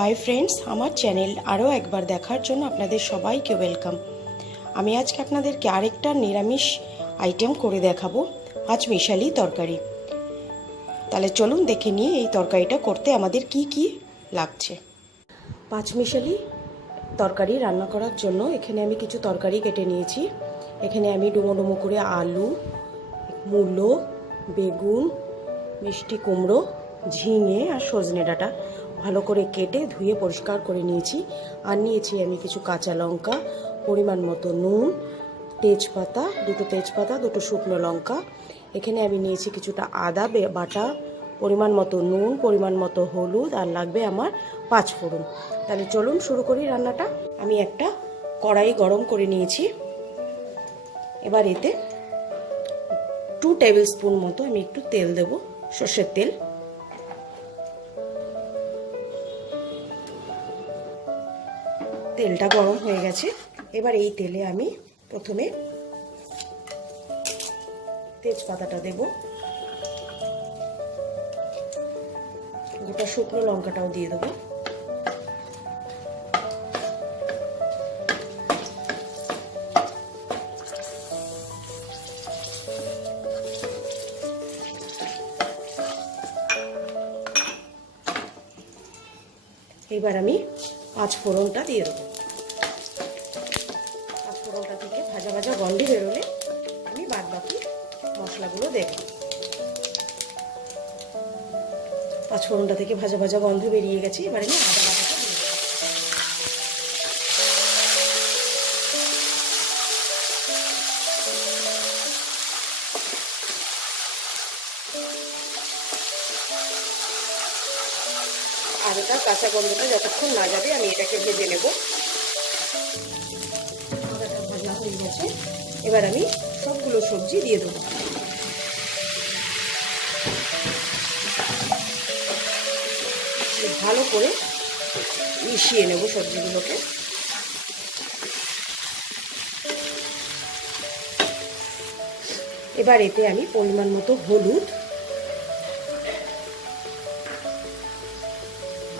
Hi friends, আমার channel আরও একবার দেখার জন্য আপনাদের সবাইকে ওয়েলকাম। আমি আজকে আপনাদেরকে আরেকটা নিরামিষ আইটেম করে দেখাবো, পাঁচমিশালি তরকারি। তাহলে চলুন দেখে নিয়ে এই তরকারিটা করতে আমাদের কি কি লাগছে। পাঁচমিশালি তরকারি রান্না করার জন্য এখানে আমি কিছু তরকারি কেটে নিয়েছি। এখানে আমি ডুমো ডুমো করে আলু, মূলো, বেগুন, মিষ্টি কুমড়ো, ঝিঙে আর সজনে ডাঁটা ভালো করে কেটে ধুয়ে পরিষ্কার করে নিয়েছি। আর নিয়েছি আমি কিছু কাঁচা লঙ্কা, পরিমাণ মতো নুন, তেজপাতা, দুটো শুকনো লঙ্কা। এখানে আমি নিয়েছি কিছুটা আদা বাটা, পরিমাণ মতো নুন, পরিমাণ মতো হলুদ, আর লাগবে আমার 5 ফোড়ন। তাহলে চলুন শুরু করি রান্নাটা। আমি একটা কড়াই গরম করে নিয়েছি। এবার এতে 2 টেবিল স্পুন মতো আমি একটু তেল দেব, সর্ষের তেল। তেলটা গরম হয়ে গেছে। এবার এই তেলে আমি প্রথমে তেজপাতাটা দেব, গোটা শুকনো লঙ্কাটাও দিয়ে দেবো। এবার আমি 5 ফোড়নটা দিয়ে দেবো। 5 ফোড়নটা থেকে ভাজা ভাজা গন্ধ বেরোলে আমি বাদ বাকি মশলাগুলো দেব। 5 ফোড়নটা থেকে ভাজা ভাজা গন্ধ বেরিয়ে গেছে। এবার আমি আদা বাটাটা দিয়ে দেবো। আদাটা কাঁচা গন্ধটা যতক্ষণ না যাবে আমি এটাকে ভেজে নেব। আদাটা ভাজা হয়ে গেছে। এবার আমি সবগুলো সবজি দিয়ে দেবো। ভালো করে মিশিয়ে নেব সবজিগুলোকে। এবার এতে আমি পরিমাণ মতো হলুদ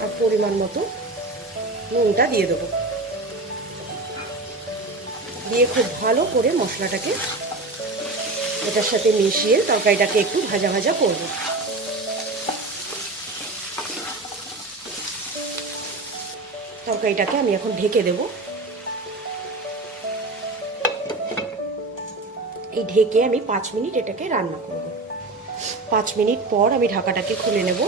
আর পরিমাণ মতো নুনটা দিয়ে দেবো। দিয়ে খুব ভালো করে মশলাটাকে এটার সাথে মিশিয়ে তরকারিটাকে একটু ভাজা ভাজা করব। তরকারিটাকে আমি এখন ঢেকে দেব। এই ঢেকে আমি 5 মিনিট এটাকে রান্না করব। 5 মিনিট পর আমি ঢাকাটাকে খুলে নেব।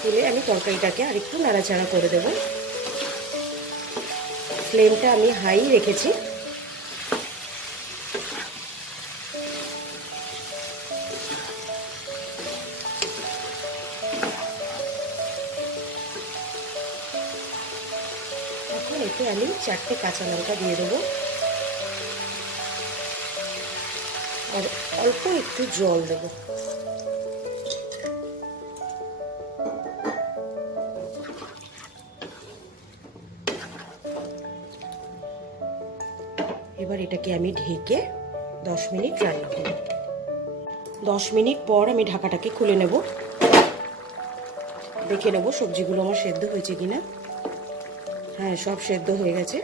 খুলে আমি তরকারিটাকে আরেকটু নাড়াচাড়া করে দেব। ফ্লেমটা আমি হাই রেখেছি। এখন এতে আমি 4টে কাঁচা লঙ্কা দিয়ে দেবো আর অল্প একটু জল দেব। এবার এটাকে আমি ঢেকে 10 মিনিট রান্না করব। 10 মিনিট পর আমি ঢাকাটাকে খুলে নেব। দেখে নেব সবজিগুলো আমার সেদ্ধ হয়েছে কিনা। হ্যাঁ, সব সেদ্ধ হয়ে গেছে।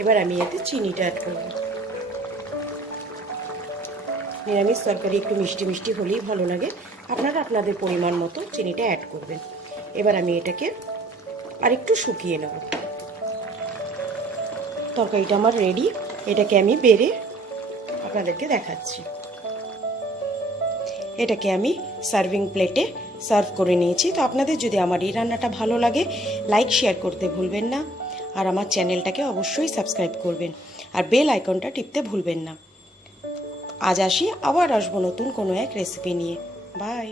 এবার আমি এতে চিনিটা অ্যাড করব। নিরামিষ তরকারি একটু মিষ্টি মিষ্টি হলেই ভালো লাগে। আপনারা আপনাদের পরিমাণ মতো চিনিটা অ্যাড করবেন। এবার আমি এটাকে আরেকটু শুকিয়ে নেব। তরকারিটা আমার রেডি। এটাকে আমি বেড়ে আপনাদেরকে দেখাচ্ছি। এটাকে আমি সার্ভিং প্লেটে সার্ভ করে নিয়েছি। তো আপনাদের যদি আমার এই রান্নাটা ভালো লাগে, লাইক শেয়ার করতে ভুলবেন না। আর আমার চ্যানেলটাকে অবশ্যই সাবস্ক্রাইব করবেন আর বেল আইকনটা টিপতে ভুলবেন না। আজ আসি, আবার আসবো নতুন কোনো এক রেসিপি নিয়ে। বাই।